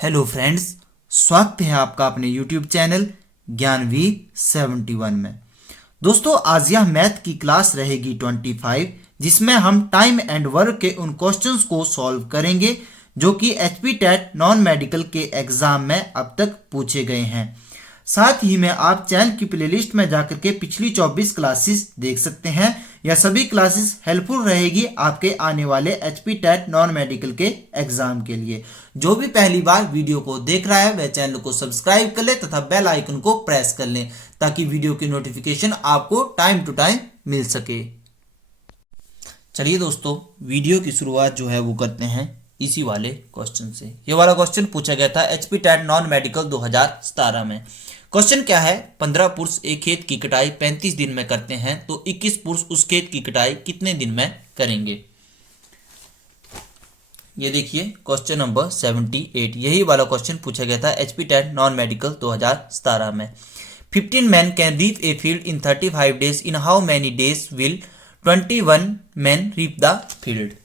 Hello friends, स्वागत है आपका अपने यूट्यूब चैनल ज्ञानवी 71 में। दोस्तों, आज यह मैथ की क्लास रहेगी 25, जिसमें हम टाइम एंड वर्क के उन क्वेश्चंस को सॉल्व करेंगे जो कि एचपी टेट नॉन मेडिकल के एग्जाम में अब तक पूछे गए हैं। साथ ही में आप चैनल की प्लेलिस्ट में जाकर के पिछली 24 क्लासेस देख सकते हैं। यह सभी क्लासेस हेल्पफुल रहेगी आपके आने वाले एचपी टेट नॉन मेडिकल के एग्जाम के लिए। जो भी पहली बार वीडियो को देख रहा है वह चैनल को सब्सक्राइब कर ले तथा बेल आइकन को प्रेस कर ले ताकि वीडियो की नोटिफिकेशन आपको टाइम टू टाइम मिल सके। चलिए दोस्तों, वीडियो की शुरुआत जो है वो करते हैं इसी वाले क्वेश्चन से। ये वाला क्वेश्चन पूछा गया था एचपी टेट नॉन मेडिकल 2017 में। क्वेश्चन क्या है, 15 पुरुष एक खेत की कटाई 35 दिन में करते हैं तो 21 पुरुष उस खेत की कटाई कितने दिन में करेंगे। ये देखिए क्वेश्चन नंबर 78, यही वाला क्वेश्चन पूछा गया था एचपी टेट नॉन मेडिकल 2017 में। 15 men can reap a field in 35 days. In how many days will 21 men reap the field?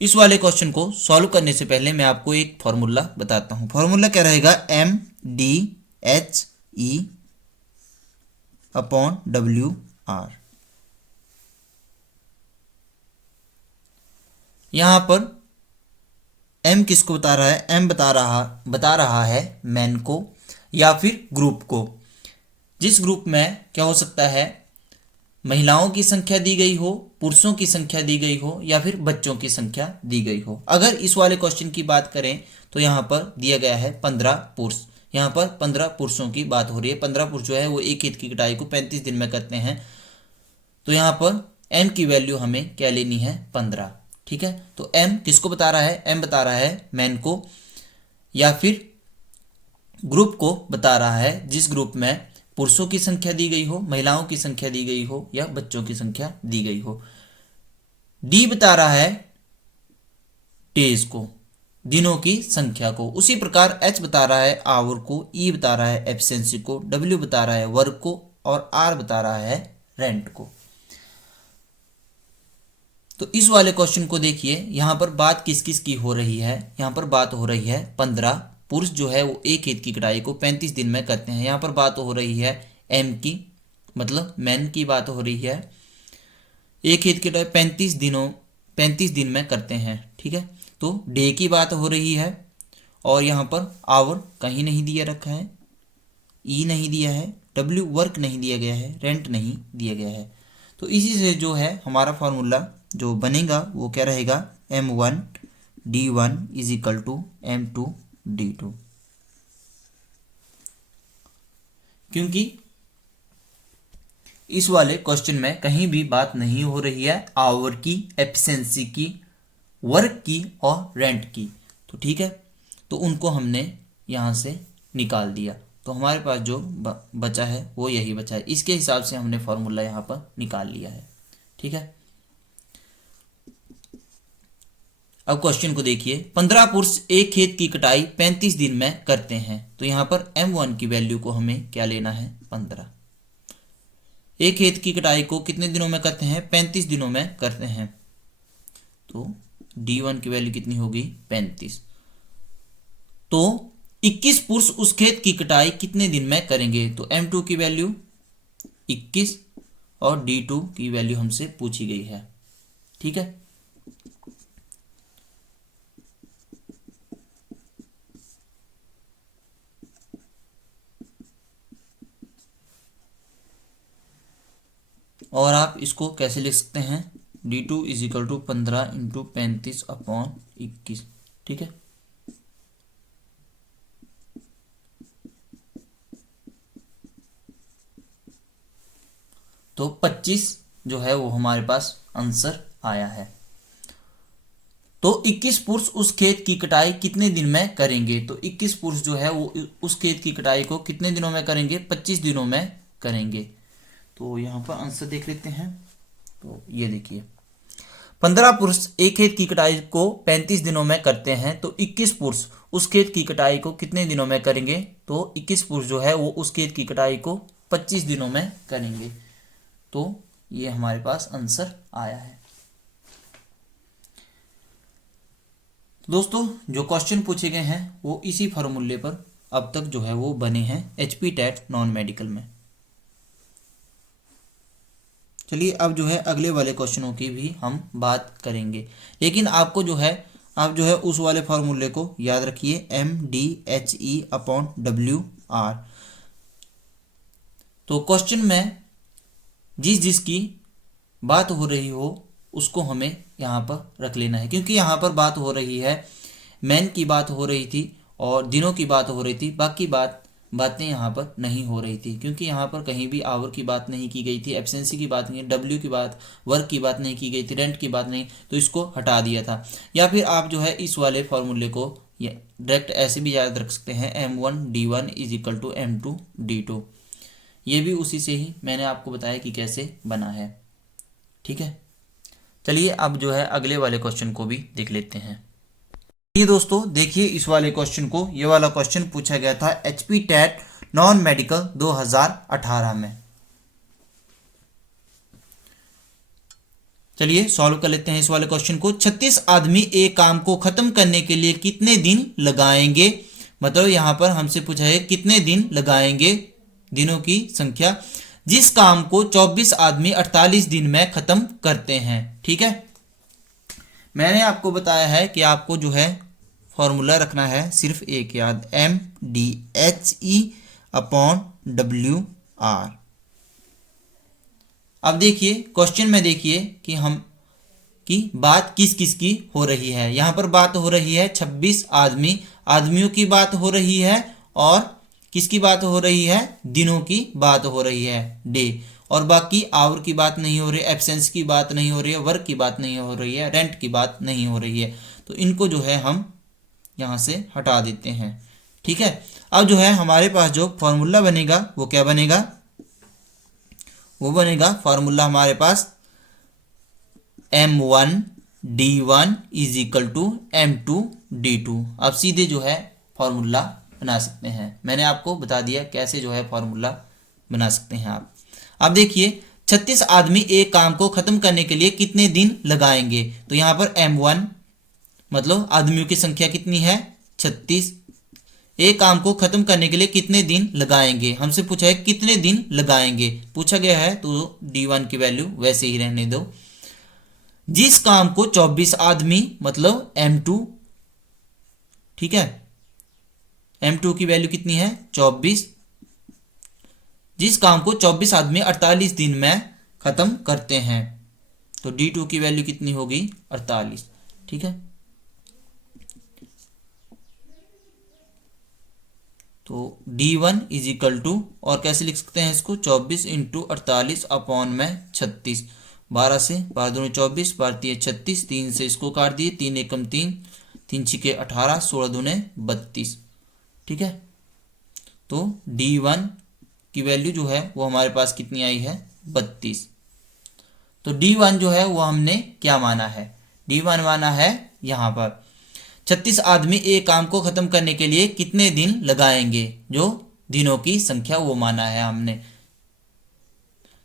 इस वाले क्वेश्चन को सॉल्व करने से पहले मैं आपको एक फॉर्मूला बताता हूं। फॉर्मूला क्या रहेगा, M D H E upon W R. यहां पर एम किसको बता रहा है, एम बता रहा है मैन को या फिर ग्रुप को। जिस ग्रुप में क्या हो सकता है, महिलाओं की संख्या दी गई हो, पुरुषों की संख्या दी गई हो या फिर बच्चों की संख्या दी गई हो। अगर इस वाले क्वेश्चन की बात करें तो यहाँ पर दिया गया है 15 पुरुष। यहाँ पर 15 पुरुषों की बात हो रही है। 15 पुरुष जो है वो एक खेत की कटाई को 35 दिन में करते हैं। तो यहाँ पर एम की वैल्यू हमें क्या लेनी है, 15। ठीक है, तो एम किसको बता रहा है, एम बता रहा है मैन को या फिर ग्रुप को बता रहा है जिस ग्रुप में पुरुषों की संख्या दी गई हो, महिलाओं की संख्या दी गई हो या बच्चों की संख्या दी गई हो। डी बता रहा है डेज को, दिनों की संख्या को। उसी प्रकार एच बता रहा है आवर को, ई बता रहा है एब्सेंसी को, डब्ल्यू बता रहा है वर्क को और आर बता रहा है रेंट को। तो इस वाले क्वेश्चन को देखिए, यहां पर बात किस किस की हो रही है। यहां पर बात हो रही है 15 पुरुष जो है वो एक खेत की कटाई को 35 दिन में करते हैं। यहाँ पर बात हो रही है एम की, मतलब मैन की बात हो रही है। एक खेत की कटाई 35 दिन में करते हैं। ठीक है, तो डे की बात हो रही है और यहाँ पर आवर कहीं नहीं दिया रखा है, ई नहीं दिया है, डब्ल्यू वर्क नहीं दिया गया है, रेंट नहीं दिया गया है। तो इसी से जो है हमारा फॉर्मूला जो बनेगा वो क्या रहेगा, M1 D1 is equal to M2 D2। क्योंकि इस वाले क्वेश्चन में कहीं भी बात नहीं हो रही है आवर की, एफिशिएंसी की, वर्क की और रेंट की। तो ठीक है, तो उनको हमने यहां से निकाल दिया। तो हमारे पास जो बचा है वो यही बचा है। इसके हिसाब से हमने फॉर्मूला यहां पर निकाल लिया है। ठीक है, अब क्वेश्चन को देखिए, 15 पुरुष एक खेत की कटाई 35 दिन में करते हैं। तो यहां पर M1 की वैल्यू को हमें क्या लेना है, 15। एक खेत की कटाई को कितने दिनों में करते हैं, 35 दिनों में करते हैं। तो D1 की वैल्यू कितनी होगी, 35। तो 21 पुरुष उस खेत की कटाई कितने दिन में करेंगे। तो M2 की वैल्यू 21 और D2 की वैल्यू हमसे पूछी गई है। ठीक है, और आप इसको कैसे लिख सकते हैं, D2 is equal to 15 into 35 upon 21। ठीक है, तो 25 जो है वो हमारे पास आंसर आया है। तो 21 पुरुष उस खेत की कटाई कितने दिन में करेंगे। तो 21 पुरुष जो है वो उस खेत की कटाई को कितने दिनों में करेंगे, 25 दिनों में करेंगे। तो यहाँ पर आंसर देख लेते हैं। तो ये देखिए, 15 पुरुष एक खेत की कटाई को 35 दिनों में करते हैं तो 21 पुरुष उस खेत की कटाई को कितने दिनों में करेंगे। तो 21 पुरुष जो है वो उस खेत की कटाई को 25 दिनों में करेंगे। तो ये हमारे पास आंसर आया है। तो दोस्तों जो क्वेश्चन पूछे गए हैं वो इसी फॉर्मूले पर अब तक जो है वो बने हैं एचपी टेट नॉन मेडिकल में। चलिए अब जो है अगले वाले क्वेश्चनों की भी हम बात करेंगे, लेकिन आपको जो है आप जो है उस वाले फॉर्मूले को याद रखिए, MDHE/WR। तो क्वेश्चन में जिसकी बात हो रही हो उसको हमें यहाँ पर रख लेना है, क्योंकि यहाँ पर बात हो रही है मैन की बात हो रही थी और दिनों की बात हो रही थी, बाकी बातें यहाँ पर नहीं हो रही थी, क्योंकि यहाँ पर कहीं भी आवर की बात नहीं की गई थी, एब्सेंसी की बात नहीं, डब्ल्यू की बात, वर्क की बात नहीं की गई थी, रेंट की बात नहीं, तो इसको हटा दिया था। या फिर आप जो है इस वाले फॉर्मूले को डायरेक्ट ऐसे भी याद रख सकते हैं, M1D1 = M2D2। ये भी उसी से ही मैंने आपको बताया कि कैसे बना है। ठीक है, चलिए अब जो है अगले वाले क्वेश्चन को भी देख लेते हैं। ये दोस्तों देखिए इस वाले क्वेश्चन को, ये वाला क्वेश्चन पूछा गया था एचपी टेट नॉन मेडिकल 2018 में। चलिए सॉल्व कर लेते हैं इस वाले क्वेश्चन को। 36 आदमी एक काम को खत्म करने के लिए कितने दिन लगाएंगे, मतलब यहां पर हमसे पूछा है कितने दिन लगाएंगे, दिनों की संख्या, जिस काम को 24 आदमी 48 दिन में खत्म करते हैं। ठीक है, मैंने आपको बताया है कि आपको जो है फॉर्मूला रखना है सिर्फ एक याद, MDHE/WR। अब देखिए क्वेश्चन में देखिए कि हम की बात किस किस की हो रही है। यहां पर बात हो रही है 26 आदमियों की बात हो रही है, और किसकी बात हो रही है, दिनों की बात हो रही है, डे, और बाकी आवर की बात नहीं हो रही, एब्सेंस की बात नहीं हो रही है, वर्क की बात नहीं हो रही है, रेंट की बात नहीं हो रही है। तो इनको जो है हम यहाँ से हटा देते हैं। ठीक है, अब जो है हमारे पास जो फॉर्मूला बनेगा वो क्या बनेगा, वो बनेगा फॉर्मूला हमारे पास M1D1 = M2D2। अब सीधे जो है फॉर्मूला बना सकते हैं, मैंने आपको बता दिया कैसे जो है फॉर्मूला बना सकते हैं आप। अब देखिए 36 आदमी एक काम को खत्म करने के लिए कितने दिन लगाएंगे, तो यहाँ पर M1 मतलब आदमियों की संख्या कितनी है, 36, एक काम को खत्म करने के लिए कितने दिन लगाएंगे, हमसे पूछा है कितने दिन लगाएंगे पूछा गया है, तो D1 की वैल्यू वैसे ही रहने दो। जिस काम को 24 आदमी मतलब M2, ठीक है, M2 की वैल्यू कितनी है 24, जिस काम को 24 आदमी 48 दिन में खत्म करते हैं, तो D2 की वैल्यू कितनी होगी 48। ठीक है, तो D1 = और कैसे लिख सकते हैं इसको, 24 × 48/36, 12 से 12 दूनी 24, 12 तिये 36, 3 से इसको काट दिए, 3 एकम 3, 3 छिके 18, 16 दूने 32। ठीक है, तो D1 की वैल्यू जो है वो हमारे पास कितनी आई है 32। तो D1 जो है वो हमने क्या माना है, D1 माना है यहाँ पर 36 आदमी एक काम को खत्म करने के लिए कितने दिन लगाएंगे, जो दिनों की संख्या वो माना है हमने।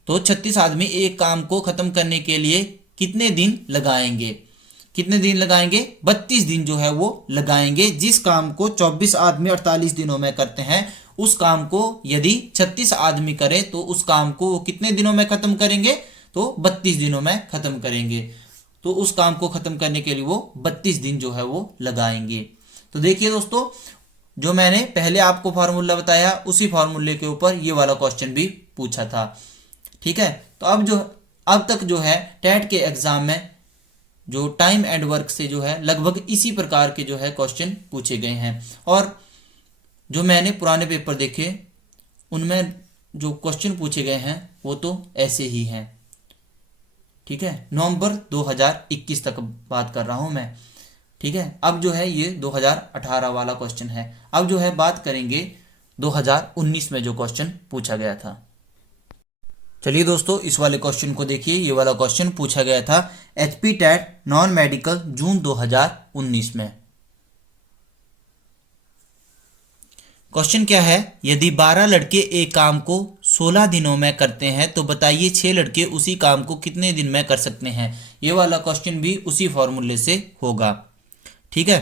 तो 36 आदमी एक काम को खत्म करने के लिए कितने दिन लगाएंगे, कितने दिन लगाएंगे 32 दिन जो है वो लगाएंगे। जिस काम को 24 आदमी 48 दिनों में करते हैं, उस काम को यदि 36 आदमी करे तो उस काम को वो कितने दिनों में खत्म करेंगे, तो 32 दिनों में खत्म करेंगे। तो उस काम को खत्म करने के लिए वो 32 दिन जो है वो लगाएंगे। तो देखिए दोस्तों, जो मैंने पहले आपको फार्मूला बताया उसी फार्मूले के ऊपर ये वाला क्वेश्चन भी पूछा था। ठीक है, तो अब तक जो है टेट के एग्जाम में जो टाइम एंड वर्क से जो है लगभग इसी प्रकार के जो है क्वेश्चन पूछे गए हैं, और जो मैंने पुराने पेपर देखे उनमें जो क्वेश्चन पूछे गए हैं वो तो ऐसे ही हैं। ठीक है, नवंबर 2021 तक बात कर रहा हूं मैं। ठीक है, अब जो है ये 2018 वाला क्वेश्चन है। अब जो है बात करेंगे 2019 में जो क्वेश्चन पूछा गया था। चलिए दोस्तों, इस वाले क्वेश्चन को देखिए। ये वाला क्वेश्चन पूछा गया था एचपी टेट नॉन मेडिकल जून 2019 में। क्वेश्चन क्या है, यदि 12 लड़के एक काम को 16 दिनों में करते हैं तो बताइए 6 लड़के उसी काम को कितने दिन में कर सकते हैं। ये वाला क्वेश्चन भी उसी फॉर्मूले से होगा। ठीक है,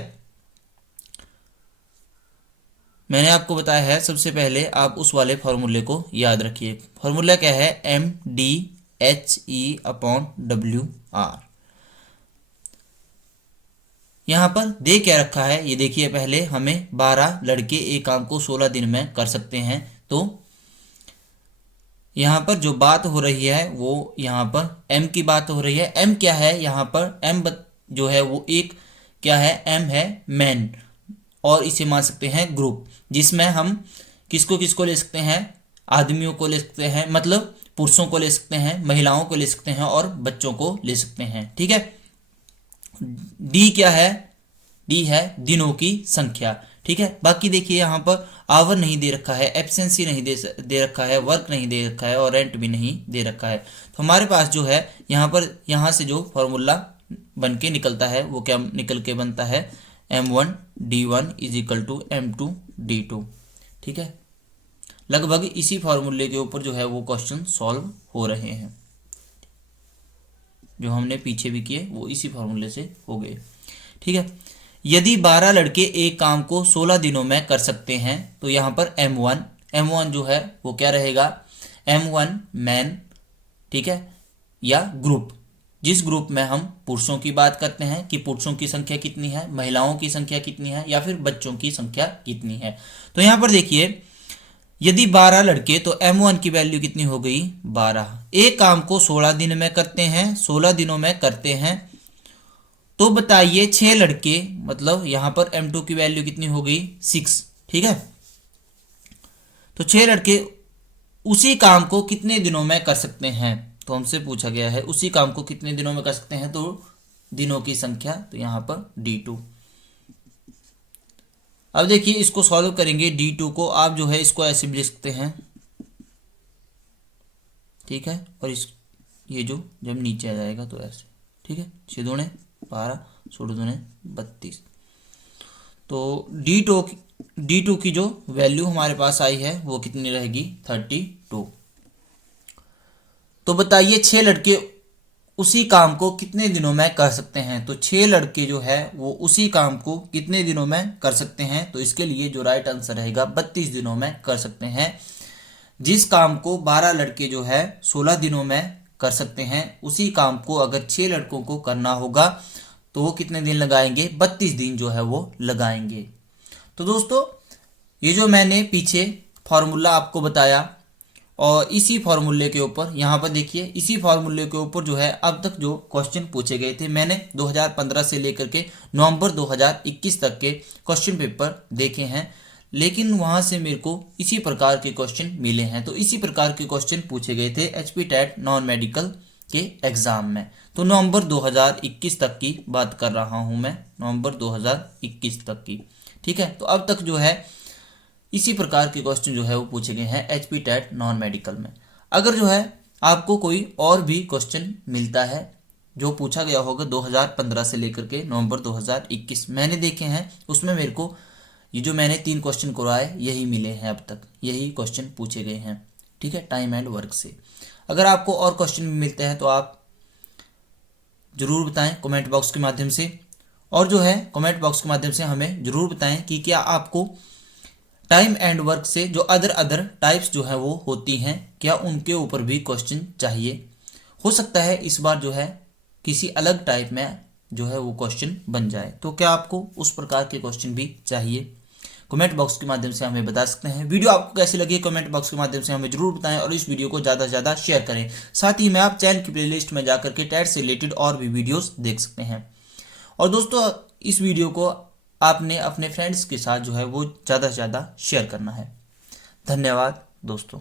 मैंने आपको बताया है। सबसे पहले आप उस वाले फॉर्मूले को याद रखिए। फॉर्मूला क्या है? MDHE/WR। यहाँ पर दे क्या रखा है ये देखिए। पहले हमें 12 लड़के एक काम को 16 दिन में कर सकते हैं। तो यहाँ पर जो बात हो रही है वो यहाँ पर M की बात हो रही है। M क्या है? यहाँ पर M जो है वो एक क्या है? M है मैन, और इसे मान सकते हैं ग्रुप, जिसमें हम किसको किसको ले सकते हैं? आदमियों को ले सकते हैं, मतलब पुरुषों को ले सकते हैं, महिलाओं को ले सकते हैं और बच्चों को ले सकते हैं। ठीक है। डी क्या है? डी है दिनों की संख्या। ठीक है। बाकी देखिए यहाँ पर आवर नहीं दे रखा है, एब्सेंसी नहीं दे रखा है, वर्क नहीं दे रखा है और रेंट भी नहीं दे रखा है। तो हमारे पास जो है यहाँ पर यहाँ से जो फॉर्मूला बन के निकलता है वो क्या निकल के बनता है? M1D1 = M2D2। ठीक है। लगभग इसी फॉर्मूले के ऊपर जो है वो क्वेश्चन सॉल्व हो रहे हैं। जो हमने पीछे भी किए वो इसी फॉर्मूले से हो गए। ठीक है। यदि 12 लड़के एक काम को 16 दिनों में कर सकते हैं तो यहाँ पर M1 जो है वो क्या रहेगा? M1 मैन, ठीक है, या ग्रुप। जिस ग्रुप में हम पुरुषों की बात करते हैं कि पुरुषों की संख्या कितनी है, महिलाओं की संख्या कितनी है, या फिर बच्चों की संख्या कितनी है। तो यहाँ पर देखिए यदि 12 लड़के, तो M1 की वैल्यू कितनी हो गई? 12। एक काम को 16 दिन में करते हैं, 16 दिनों में करते हैं। तो बताइए 6 लड़के, मतलब यहां पर M2 की वैल्यू कितनी हो गई? 6। ठीक है। तो 6 लड़के उसी काम को कितने दिनों में कर सकते हैं? तो हमसे पूछा गया है उसी काम को कितने दिनों में कर सकते हैं, तो दिनों की संख्या, तो यहां पर D2। अब देखिए इसको सॉल्व करेंगे। D2 को आप जो है इसको ऐसे भी लिख सकते हैं, ठीक है, और इस ये जो जब नीचे आ जाएगा तो ऐसे। ठीक है। 6 दूने 12, 16 दूने 32। तो D2 की जो वैल्यू हमारे पास आई है वो कितनी रहेगी? 32। तो बताइए 6 लड़के उसी काम को कितने दिनों में कर सकते हैं? तो 6 लड़के जो है वो उसी काम को कितने दिनों में कर सकते हैं? तो इसके लिए जो राइट आंसर रहेगा 32 दिनों में कर सकते हैं। जिस काम को 12 लड़के जो है 16 दिनों में कर सकते हैं, उसी काम को अगर 6 लड़कों को करना होगा तो वो कितने दिन लगाएंगे? 32 दिन जो है वो लगाएंगे। तो दोस्तों ये जो मैंने पीछे फॉर्मूला आपको बताया, और इसी फॉर्मूले के ऊपर यहाँ पर देखिए, इसी फॉर्मूले के ऊपर जो है अब तक जो क्वेश्चन पूछे गए थे, मैंने 2015 से लेकर के नवंबर 2021 तक के क्वेश्चन पेपर देखे हैं, लेकिन वहाँ से मेरे को इसी प्रकार के क्वेश्चन मिले हैं। तो इसी प्रकार के क्वेश्चन पूछे गए थे HP टेट नॉन मेडिकल के एग्ज़ाम में। तो नवंबर 2021 तक की बात कर रहा हूँ मैं, नवंबर 2021 तक की। ठीक है। तो अब तक जो है इसी प्रकार के क्वेश्चन जो है वो पूछे गए हैं HP टेट नॉन मेडिकल में। अगर जो है आपको कोई और भी क्वेश्चन मिलता है जो पूछा गया होगा 2015 से लेकर के नवंबर 2021 मैंने देखे हैं, उसमें मेरे को ये जो मैंने 3 क्वेश्चन करवाए यही मिले हैं, अब तक यही क्वेश्चन पूछे गए हैं। ठीक है। टाइम एंड वर्क से। अगर आपको और क्वेश्चन भी मिलते हैं तो आप ज़रूर बताएं कमेंट बॉक्स के माध्यम से, और जो है कमेंट बॉक्स के माध्यम से हमें ज़रूर बताएं कि क्या आपको टाइम एंड वर्क से जो अदर टाइप्स जो है वो होती हैं, क्या उनके ऊपर भी क्वेश्चन चाहिए। हो सकता है इस बार जो है किसी अलग टाइप में जो है वो क्वेश्चन बन जाए। तो क्या आपको उस प्रकार के क्वेश्चन भी चाहिए? कमेंट बॉक्स के माध्यम से हमें बता सकते हैं। वीडियो आपको कैसी लगी कमेंट बॉक्स के माध्यम से हमें जरूर बताएं, और इस वीडियो को ज़्यादा से ज़्यादा शेयर करें। साथ ही में आप चैनल की प्लेलिस्ट में जाकर के टेट से रिलेटेड और भी वीडियोस देख सकते हैं। और दोस्तों इस वीडियो को आपने अपने फ्रेंड्स के साथ जो है वो ज़्यादा से ज़्यादा शेयर करना है। धन्यवाद दोस्तों।